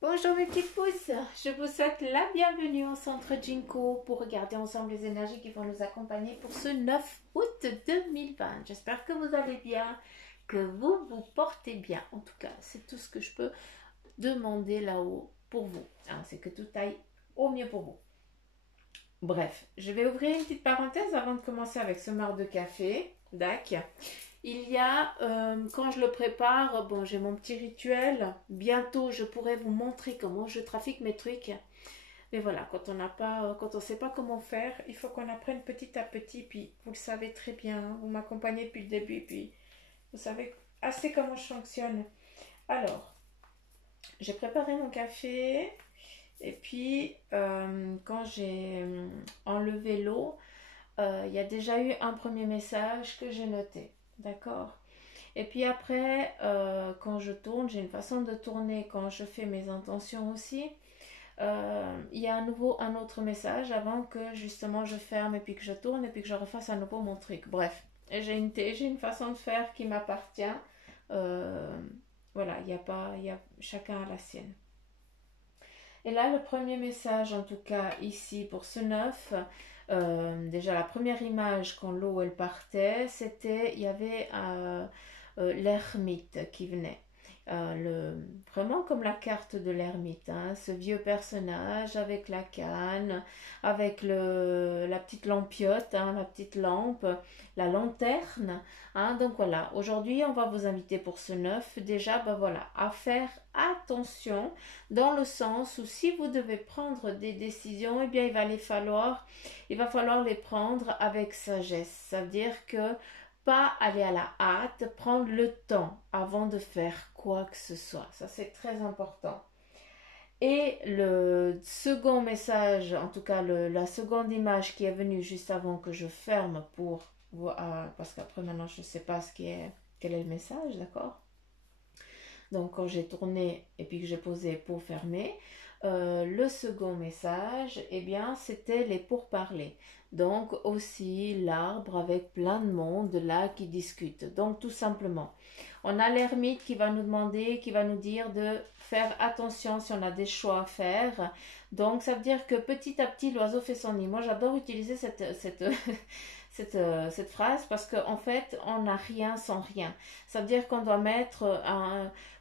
Bonjour mes petites pousses, je vous souhaite la bienvenue au centre Jinko pour regarder ensemble les énergies qui vont nous accompagner pour ce 9 août 2020. J'espère que vous allez bien, que vous vous portez bien. En tout cas, c'est tout ce que je peux demander là-haut pour vous. C'est que tout aille au mieux pour vous. Bref, je vais ouvrir une petite parenthèse avant de commencer avec ce marc de café. Dac. Il y a, quand je le prépare, bon, j'ai mon petit rituel. Bientôt, je pourrai vous montrer comment je trafique mes trucs. Mais voilà, quand on n'a pas, quand on ne sait pas comment faire, il faut qu'on apprenne petit à petit. Puis, vous le savez très bien, hein, vous m'accompagnez depuis le début. Puis, vous savez assez comment je fonctionne. Alors, j'ai préparé mon café. Et puis, quand j'ai enlevé l'eau, il y a déjà eu un premier message que j'ai noté. D'accord. Et puis après, quand je tourne, j'ai une façon de tourner quand je fais mes intentions aussi. Il y a à nouveau un autre message avant que justement je ferme et puis que je tourne et puis que je refasse à nouveau mon truc. Bref, j'ai une façon de faire qui m'appartient. Euh, voilà, il y a pas, il y a chacun a la sienne. Et là, le premier message, en tout cas ici pour ce 9, déjà la première image quand l'eau elle partait, c'était, il y avait l'ermite qui venait. Vraiment comme la carte de l'ermite, hein, ce vieux personnage avec la canne, avec la petite lampiote, hein, la petite lampe, la lanterne. Hein, donc voilà, aujourd'hui on va vous inviter pour ce 9 déjà ben voilà, à faire attention dans le sens où si vous devez prendre des décisions, eh bien il va falloir les prendre avec sagesse. Ça veut dire que pas aller à la hâte, prendre le temps avant de faire quoi que ce soit. Ça, c'est très important. Et le second message, en tout cas la seconde image qui est venue juste avant que je ferme parce qu'après maintenant je ne sais pas quel est le message, d'accord. Donc quand j'ai tourné et puis que j'ai posé pour fermer, le second message, eh bien, c'était les pourparlers. Donc aussi l'arbre avec plein de monde là qui discute. Donc tout simplement, on a l'ermite qui va nous demander, qui va nous dire de faire attention si on a des choix à faire. Donc ça veut dire que petit à petit l'oiseau fait son nid. Moi j'adore utiliser cette phrase parce qu'en fait on n'a rien sans rien. Ça veut dire qu'on doit mettre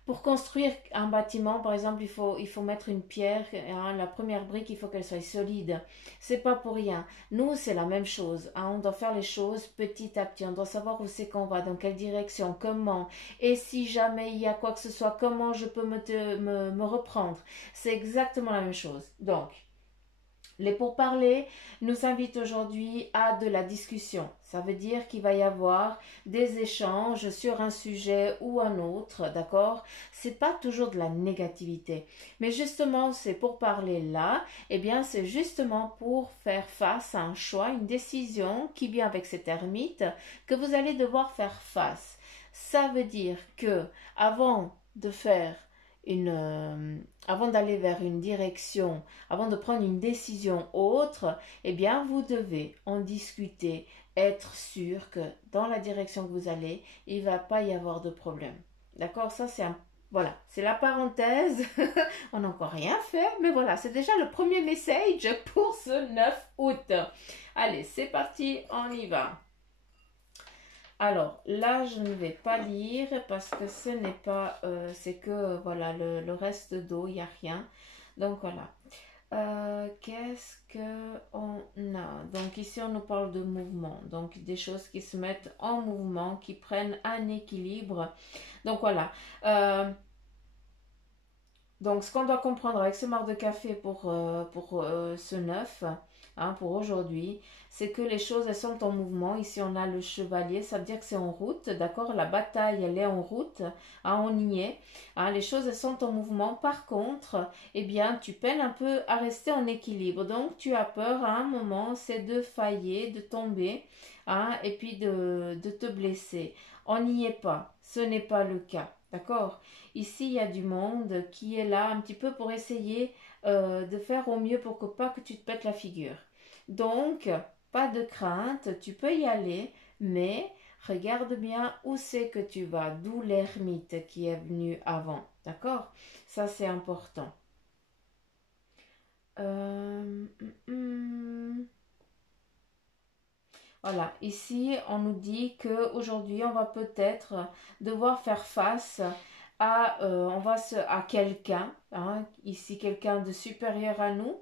pour construire un bâtiment, par exemple, il faut mettre une pierre, hein, la première brique, il faut qu'elle soit solide. C'est pas pour rien. Nous, c'est la même chose. Hein, on doit faire les choses petit à petit. On doit savoir où c'est qu'on va, dans quelle direction, comment. Et si jamais il y a quoi que ce soit, comment je peux me reprendre. C'est exactement la même chose. Donc, les pourparlers nous invitent aujourd'hui à de la discussion. Ça veut dire qu'il va y avoir des échanges sur un sujet ou un autre, d'accord? C'est pas toujours de la négativité. Mais justement, ces pourparlers là, eh bien, c'est justement pour faire face à un choix, une décision qui vient avec cet ermite que vous allez devoir faire face. Ça veut dire que avant de faire avant d'aller vers une direction, avant de prendre une décision autre, eh bien, vous devez en discuter, être sûr que dans la direction que vous allez, il ne va pas y avoir de problème. D'accord. Ça, voilà, c'est la parenthèse. On n'a encore rien fait, mais voilà, c'est déjà le premier message pour ce 9 août. Allez, c'est parti, on y va. Alors là, je ne vais pas lire parce que ce n'est pas, c'est que voilà le reste d'eau, il n'y a rien. Donc voilà. Qu'est-ce que on a? Donc ici, on nous parle de mouvement, donc des choses qui se mettent en mouvement, qui prennent un équilibre. Donc voilà. Donc ce qu'on doit comprendre avec ce marc de café pour ce 9, hein, pour aujourd'hui, c'est que les choses elles sont en mouvement. Ici on a le chevalier, ça veut dire que c'est en route, d'accord. La bataille elle est en route, hein, on y est, hein, les choses elles sont en mouvement. Par contre, eh bien tu peines un peu à rester en équilibre, donc tu as peur à un moment, c'est de faillir, de tomber, hein, et puis de te blesser. On n'y est pas, ce n'est pas le cas, d'accord. Ici, il y a du monde qui est là un petit peu pour essayer de faire au mieux pour que pas que tu te pètes la figure. Donc, pas de crainte, tu peux y aller, mais regarde bien où c'est que tu vas, d'où l'ermite qui est venu avant. D'accord. Ça, c'est important. Euh, hum. Voilà, ici on nous dit que aujourd'hui on va peut-être devoir faire face à, à quelqu'un, hein, ici quelqu'un de supérieur à nous,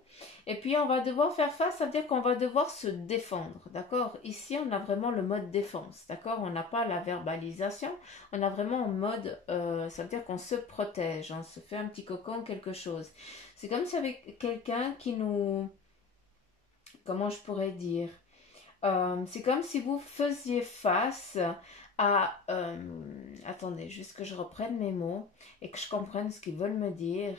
et puis on va devoir faire face, ça veut dire qu'on va devoir se défendre, d'accord? Ici on a vraiment le mode défense, d'accord? On n'a pas la verbalisation, on a vraiment un mode, ça veut dire qu'on se protège, on se fait un petit cocon, quelque chose. C'est comme si avec quelqu'un qui nous, comment je pourrais dire? C'est comme si vous faisiez face à... attendez, juste que je reprenne mes mots et que je comprenne ce qu'ils veulent me dire.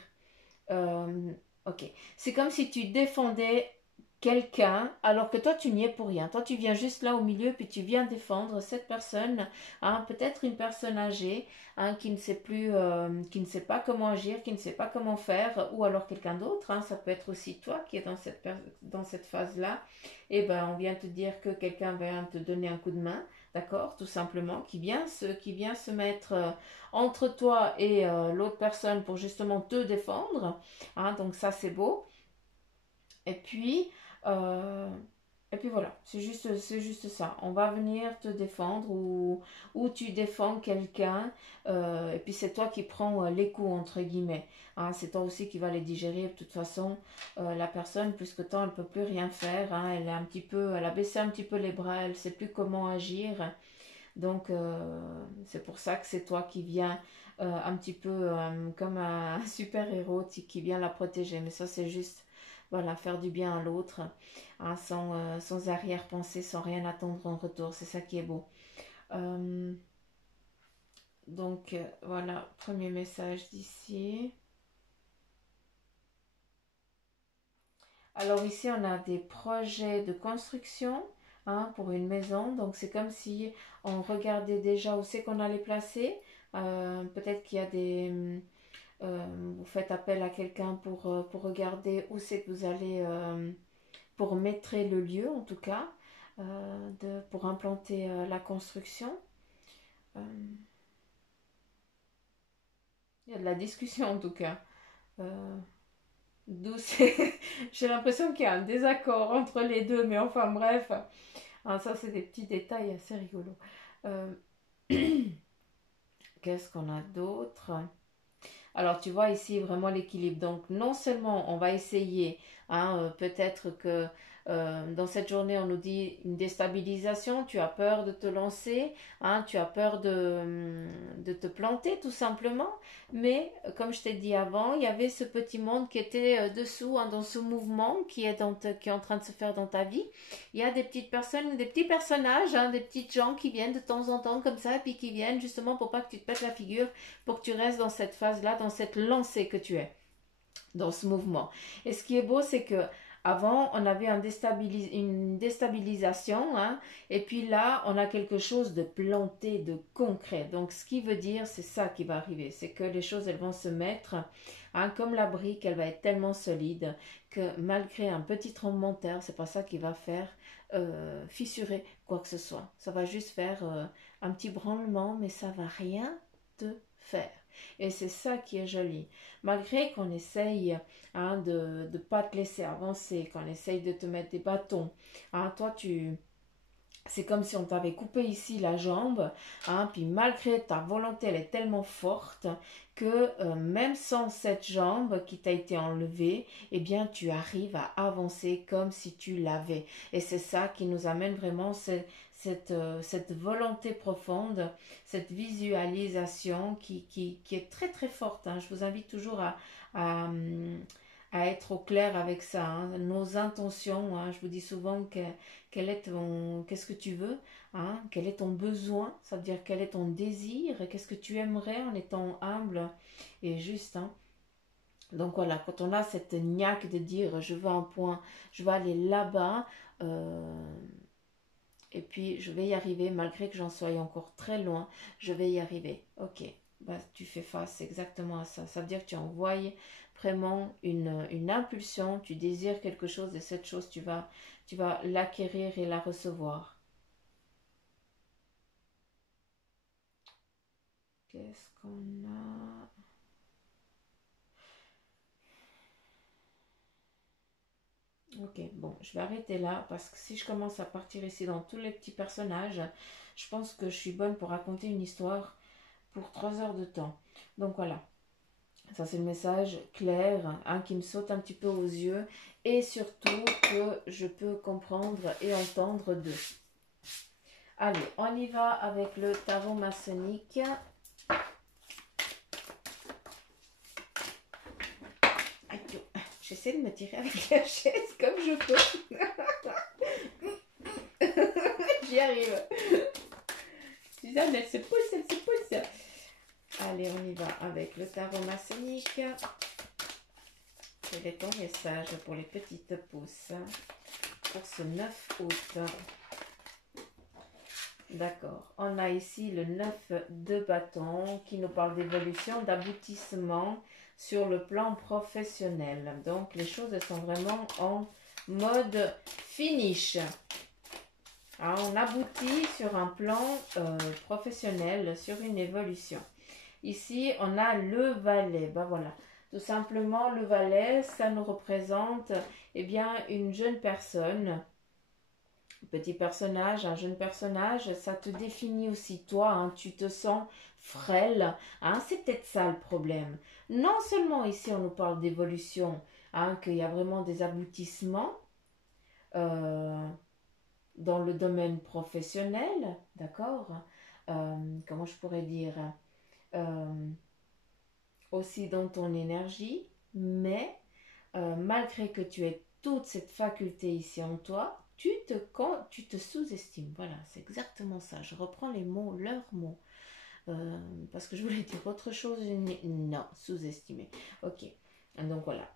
Euh, ok. C'est comme si tu défendais quelqu'un alors que toi tu n'y es pour rien. Toi tu viens juste là au milieu puis tu viens défendre cette personne, hein, peut-être une personne âgée, hein, qui ne sait plus, qui ne sait pas comment agir, qui ne sait pas comment faire, ou alors quelqu'un d'autre, hein, ça peut être aussi toi qui es dans cette phase-là. Et ben on vient te dire que quelqu'un vient te donner un coup de main. D'accord, tout simplement, qui vient se mettre entre toi et l'autre personne pour justement te défendre. Hein, donc ça c'est beau. Et puis, euh, et puis voilà, c'est juste ça. On va venir te défendre ou tu défends quelqu'un et puis c'est toi qui prends les coups entre guillemets. Hein, c'est toi aussi qui va les digérer. De toute façon, la personne, plus que temps, elle peut plus rien faire. Hein, elle est un petit peu, elle a baissé un petit peu les bras. Elle sait plus comment agir. Donc c'est pour ça que c'est toi qui viens un petit peu comme un super-héros qui vient la protéger. Mais ça c'est juste voilà, faire du bien à l'autre, hein, sans arrière-pensée, sans rien attendre en retour. C'est ça qui est beau. Euh, donc voilà, premier message d'ici. Alors ici, on a des projets de construction, hein, pour une maison. Donc c'est comme si on regardait déjà où c'est qu'on allait placer. Peut-être qu'il y a vous faites appel à quelqu'un pour regarder où c'est que vous allez, pour mettre le lieu en tout cas, pour implanter la construction. Euh, il y a de la discussion en tout cas. Euh, D'où c'est... J'ai l'impression qu'il y a un désaccord entre les deux, mais enfin bref. Ah, ça, c'est des petits détails assez rigolos. Euh, Qu'est-ce qu'on a d'autre? Alors, tu vois ici vraiment l'équilibre. Donc, non seulement on va essayer, hein, peut-être que dans cette journée, on nous dit une déstabilisation, tu as peur de te lancer, hein, tu as peur de te planter tout simplement. Mais, comme je t'ai dit avant, il y avait ce petit monde qui était dessous, hein, dans ce mouvement qui est en train de se faire dans ta vie. Il y a des petites personnes, des petits personnages, hein, des petites gens qui viennent de temps en temps comme ça, et puis qui viennent justement pour pas que tu te pètes la figure, pour que tu restes dans cette phase-là, dans cette lancée que tu es, dans ce mouvement. Et ce qui est beau, c'est que avant, on avait une déstabilisation, hein, et puis là, on a quelque chose de planté, de concret. Donc, ce qui veut dire, c'est ça qui va arriver, c'est que les choses, elles vont se mettre, hein, comme la brique, elle va être tellement solide que malgré un petit tremblement de terre, c'est pas ça qui va faire fissurer quoi que ce soit. Ça va juste faire un petit branlement, mais ça va rien te faire. Et c'est ça qui est joli. Malgré qu'on essaye, hein, de ne pas te laisser avancer, qu'on essaye de te mettre des bâtons, hein, toi tu... C'est comme si on t'avait coupé ici la jambe, hein, puis malgré ta volonté, elle est tellement forte que même sans cette jambe qui t'a été enlevée, eh bien tu arrives à avancer comme si tu l'avais. Et c'est ça qui nous amène vraiment cette volonté profonde, cette visualisation qui est très très forte. Hein. Je vous invite toujours à, à être au clair avec ça, hein. Nos intentions, hein. Je vous dis souvent qu'est-ce que tu veux, hein, quel est ton besoin, ça veut dire quel est ton désir, et qu'est-ce que tu aimerais en étant humble et juste. Hein. Donc voilà, quand on a cette niaque de dire je veux un point, je veux aller là-bas, et puis je vais y arriver malgré que j'en sois encore très loin, je vais y arriver. Ok, bah, tu fais face exactement à ça. Ça veut dire que tu envoies vraiment une impulsion, tu désires quelque chose et cette chose, tu vas l'acquérir et la recevoir. Qu'est-ce qu'on a? Ok, bon, je vais arrêter là parce que si je commence à partir ici dans tous les petits personnages, je pense que je suis bonne pour raconter une histoire pour 3 heures de temps. Donc voilà, ça c'est le message clair hein, qui me saute un petit peu aux yeux et surtout que je peux comprendre et entendre d'eux. Allez, on y va avec le tarot maçonnique. J'essaie de me tirer avec la chaise comme je peux. J'y arrive. Suzanne, elle se pousse, elle se pousse. Allez, on y va avec le tarot maçonnique. Quel est ton message pour les petites pousses pour ce 9 août? D'accord. On a ici le 9 de bâton qui nous parle d'évolution, d'aboutissement sur le plan professionnel. Donc, les choses sont vraiment en mode finish. Alors, on aboutit sur un plan professionnel, sur une évolution. Ici, on a le valet. Ben voilà. Tout simplement, le valet, ça nous représente eh bien, une jeune personne. Petit personnage, un jeune personnage, ça te définit aussi toi, hein, tu te sens frêle, hein, c'est peut-être ça le problème. Non seulement ici on nous parle d'évolution, hein, qu'il y a vraiment des aboutissements euh, dans le domaine professionnel, d'accord. Comment je pourrais dire, euh, aussi dans ton énergie, mais malgré que tu aies toute cette faculté ici en toi, tu te sous-estimes. Voilà, c'est exactement ça. Je reprends les mots, leurs mots. Parce que je voulais dire autre chose. Non, sous-estimer. Ok. Donc voilà.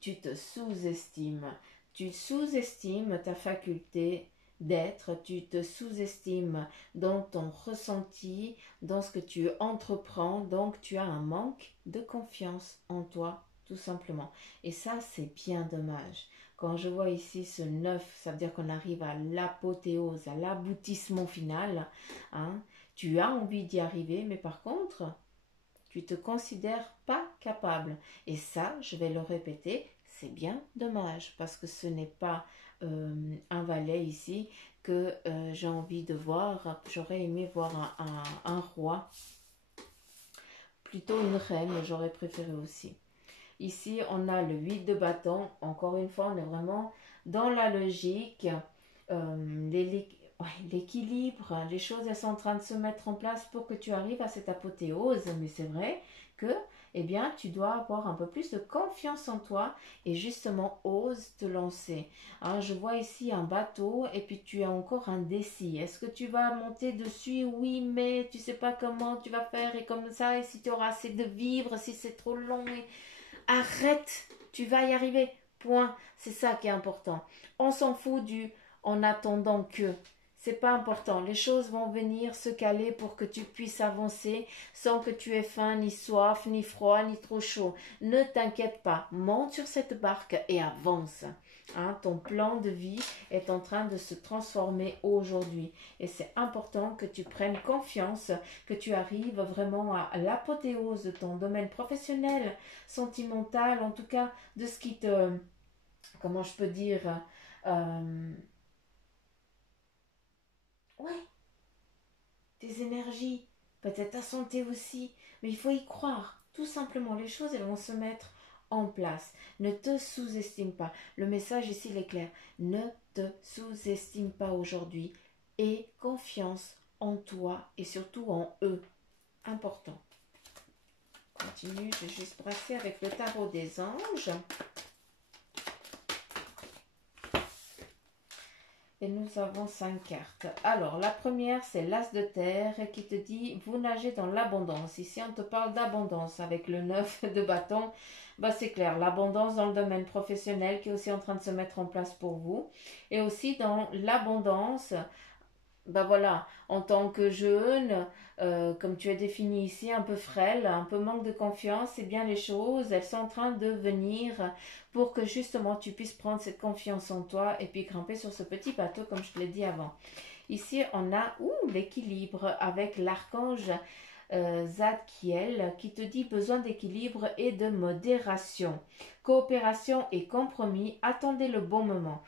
Tu te sous-estimes. Tu sous-estimes ta faculté d'être. Tu te sous-estimes dans ton ressenti, dans ce que tu entreprends. Donc tu as un manque de confiance en toi tout simplement. Et ça, c'est bien dommage. Quand je vois ici ce 9, ça veut dire qu'on arrive à l'apothéose, à l'aboutissement final. Hein. Tu as envie d'y arriver, mais par contre, tu te considères pas capable. Et ça, je vais le répéter, c'est bien dommage parce que ce n'est pas un valet ici que j'ai envie de voir. J'aurais aimé voir un roi, plutôt une reine, j'aurais préféré aussi. Ici, on a le 8 de bâton. Encore une fois, on est vraiment dans la logique. L'équilibre, les choses, elles sont en train de se mettre en place pour que tu arrives à cette apothéose. Mais c'est vrai que, eh bien, tu dois avoir un peu plus de confiance en toi et justement, ose te lancer. Hein, je vois ici un bateau et puis tu as encore un décis. Est-ce que tu vas monter dessus? Oui, mais tu sais pas comment tu vas faire et comme ça, et si tu auras assez de vivres, si c'est trop long et arrête, tu vas y arriver. Point. C'est ça qui est important. On s'en fout du en attendant que. C'est pas important. Les choses vont venir se caler pour que tu puisses avancer sans que tu aies faim, ni soif, ni froid, ni trop chaud. Ne t'inquiète pas. Monte sur cette barque et avance. Hein, ton plan de vie est en train de se transformer aujourd'hui. Et c'est important que tu prennes confiance, que tu arrives vraiment à l'apothéose de ton domaine professionnel, sentimental, en tout cas de ce qui te, comment je peux dire, euh, ouais, tes énergies, peut-être ta santé aussi, mais il faut y croire. Tout simplement, les choses, elles vont se mettre en place. Ne te sous-estime pas. Le message ici, il est clair. Ne te sous-estime pas aujourd'hui. Aie confiance en toi et surtout en eux. Important. Continue, je vais juste brasser avec le tarot des anges. Et nous avons 5 cartes. Alors, la première, c'est l'As de terre qui te dit, vous nagez dans l'abondance. Ici, on te parle d'abondance avec le 9 de bâton. Bah, c'est clair, l'abondance dans le domaine professionnel qui est aussi en train de se mettre en place pour vous. Et aussi dans l'abondance, bah voilà, en tant que jeune, comme tu as défini ici, un peu frêle, un peu manque de confiance, c'est bien les choses, elles sont en train de venir pour que justement tu puisses prendre cette confiance en toi et puis grimper sur ce petit bateau comme je te l'ai dit avant. Ici, on a l'équilibre avec l'archange Zadkiel qui te dit besoin d'équilibre et de modération. Coopération et compromis, attendez le bon moment.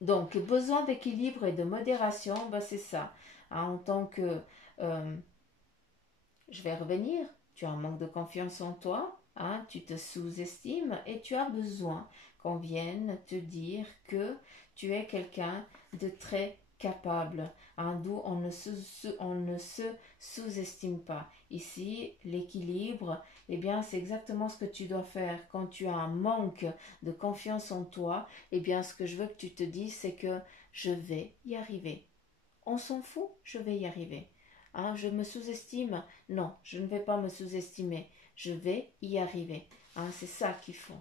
Donc, besoin d'équilibre et de modération, ben c'est ça. Hein, en tant que... je vais revenir. Tu as un manque de confiance en toi, hein, tu te sous-estimes et tu as besoin qu'on vienne te dire que tu es quelqu'un de très capable, hein, d'où on ne se sous-estime pas. Ici, l'équilibre, eh bien, c'est exactement ce que tu dois faire. Quand tu as un manque de confiance en toi, eh bien, ce que je veux que tu te dises, c'est que je vais y arriver. On s'en fout, je vais y arriver. Hein, je me sous-estime. Non, je ne vais pas me sous-estimer. Je vais y arriver. Hein, c'est ça qu'il faut.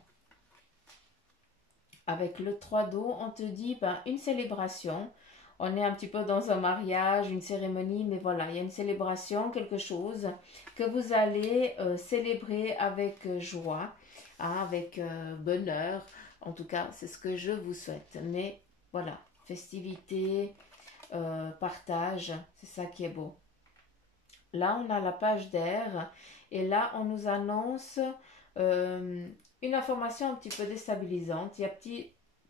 Avec le 3 d'eau, on te dit ben, une célébration. On est un petit peu dans un mariage, une cérémonie, mais voilà, il y a une célébration, quelque chose que vous allez célébrer avec joie, hein, avec bonheur. En tout cas, c'est ce que je vous souhaite. Mais voilà, festivité, partage, c'est ça qui est beau. Là, on a la page d'air et là, on nous annonce une information un petit peu déstabilisante. Il y a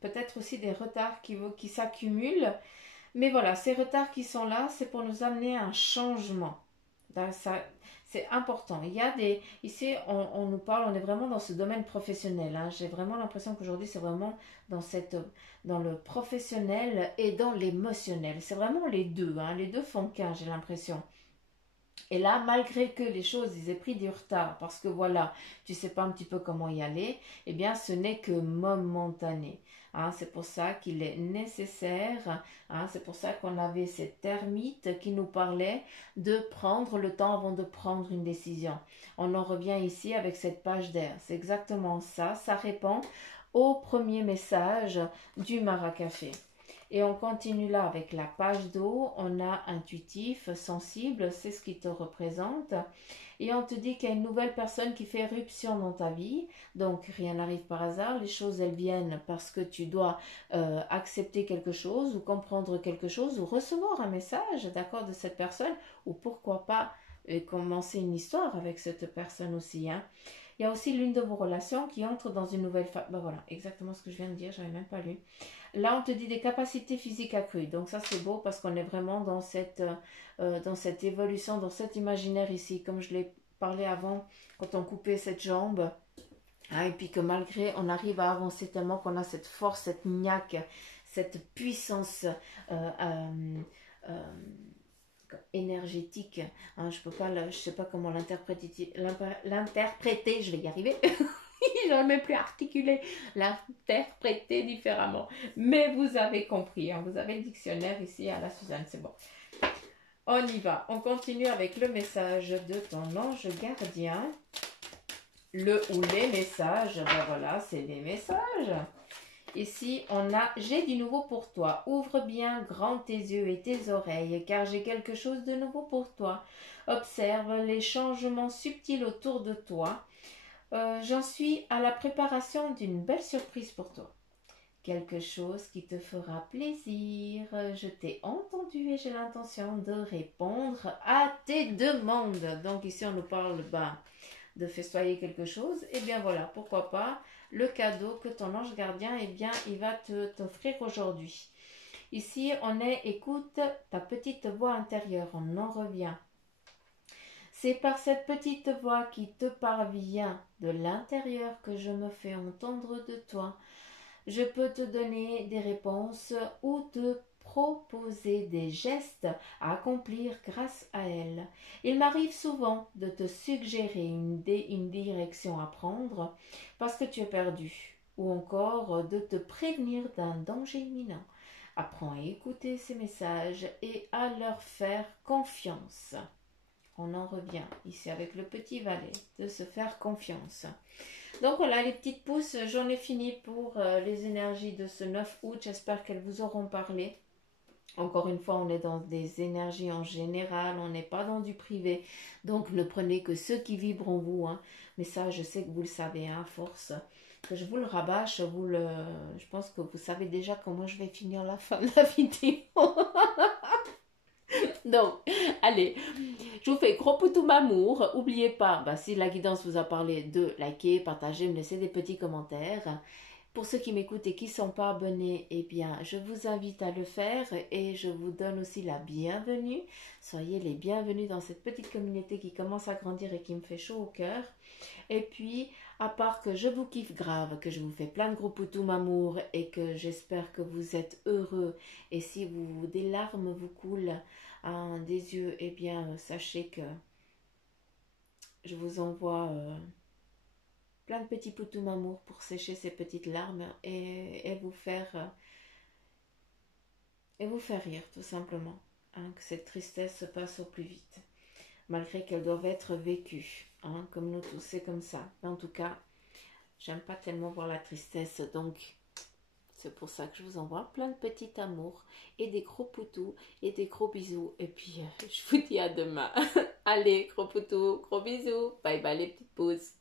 peut-être aussi des retards qui s'accumulent. Mais voilà, ces retards qui sont là, c'est pour nous amener à un changement. Ça, c'est important. Il y a ici, on nous parle, on est vraiment dans ce domaine professionnel. Hein. J'ai vraiment l'impression qu'aujourd'hui, c'est vraiment dans le professionnel et dans l'émotionnel. C'est vraiment les deux. Hein. Les deux font qu'un, j'ai l'impression. Et là, malgré que les choses, ils aient pris du retard, parce que voilà, tu sais pas un petit peu comment y aller, eh bien, ce n'est que momentané. Hein, c'est pour ça qu'il est nécessaire, hein, c'est pour ça qu'on avait cette ermite qui nous parlait de prendre le temps avant de prendre une décision. On en revient ici avec cette page d'air. C'est exactement ça. Ça répond au premier message du Maracafé. Et on continue là avec la page d'eau. On a intuitif, sensible, c'est ce qui te représente. Et on te dit qu'il y a une nouvelle personne qui fait éruption dans ta vie. Donc rien n'arrive par hasard. Les choses, elles viennent parce que tu dois accepter quelque chose ou comprendre quelque chose ou recevoir un message, d'accord, de cette personne. Ou pourquoi pas commencer une histoire avec cette personne aussi. Hein. Il y a aussi l'une de vos relations qui entre dans une nouvelle phase. Ben voilà, exactement ce que je viens de dire, j'avais même pas lu. Là, on te dit des capacités physiques accrues. Donc ça, c'est beau parce qu'on est vraiment dans cette évolution, dans cet imaginaire ici. Comme je l'ai parlé avant, quand on coupait cette jambe. Hein, et puis que malgré, on arrive à avancer tellement qu'on a cette force, cette niaque, cette puissance énergétique. Hein, je sais pas comment l'interpréter, je vais y arriver. J'aurais même plus articulé, l'interpréter différemment. Mais vous avez compris, hein, vous avez le dictionnaire ici à la Suzanne, c'est bon. On y va, on continue avec le message de ton ange gardien. Le ou les messages, ben voilà, c'est les messages. Ici, on a « J'ai du nouveau pour toi. Ouvre bien grand tes yeux et tes oreilles, car j'ai quelque chose de nouveau pour toi. Observe les changements subtils autour de toi. J'en suis à la préparation d'une belle surprise pour toi. Quelque chose qui te fera plaisir. Je t'ai entendu et j'ai l'intention de répondre à tes demandes. » Donc ici, on nous parle de festoyer quelque chose. Et bien voilà, pourquoi pas, le cadeau que ton ange gardien, eh bien, il va t'offrir aujourd'hui. Ici, on est, écoute ta petite voix intérieure, on en revient. C'est par cette petite voix qui te parvient de l'intérieur que je me fais entendre de toi. Je peux te donner des réponses ou te proposer des gestes à accomplir grâce à elle. Il m'arrive souvent de te suggérer une direction à prendre parce que tu es perdu, ou encore de te prévenir d'un danger imminent. Apprends à écouter ces messages et à leur faire confiance. On en revient ici avec le petit valet, de se faire confiance. Donc voilà les petites pousses, j'en ai fini pour les énergies de ce 9 août. J'espère qu'elles vous auront parlé. Encore une fois, on est dans des énergies en général, on n'est pas dans du privé. Donc ne prenez que ceux qui vibrent en vous. Hein. Mais ça, je sais que vous le savez, hein, à force que je vous le rabâche, je pense que vous savez déjà comment je vais finir la fin de la vidéo. Donc, allez, Je vous fais gros poutou m'amour. N'oubliez pas, bah, si la guidance vous a parlé, de liker, partager, me laisser des petits commentaires. Pour ceux qui m'écoutent et qui ne sont pas abonnés, eh bien, je vous invite à le faire et je vous donne aussi la bienvenue. Soyez les bienvenus dans cette petite communauté qui commence à grandir et qui me fait chaud au cœur. Et puis, à part que je vous kiffe grave, que je vous fais plein de gros poutous m'amour et que j'espère que vous êtes heureux et si des larmes vous coulent des yeux, eh bien, sachez que je vous envoie plein de petits poutous m'amour pour sécher ces petites larmes et vous faire rire, tout simplement. Hein, que cette tristesse se passe au plus vite, malgré qu'elle doive être vécue. Hein, comme nous tous, c'est comme ça. Mais en tout cas, j'aime pas tellement voir la tristesse, donc c'est pour ça que je vous envoie plein de petits amours et des gros poutous et des gros bisous. Et puis, je vous dis à demain. Allez, gros poutous, gros bisous. Bye bye les petites pouces.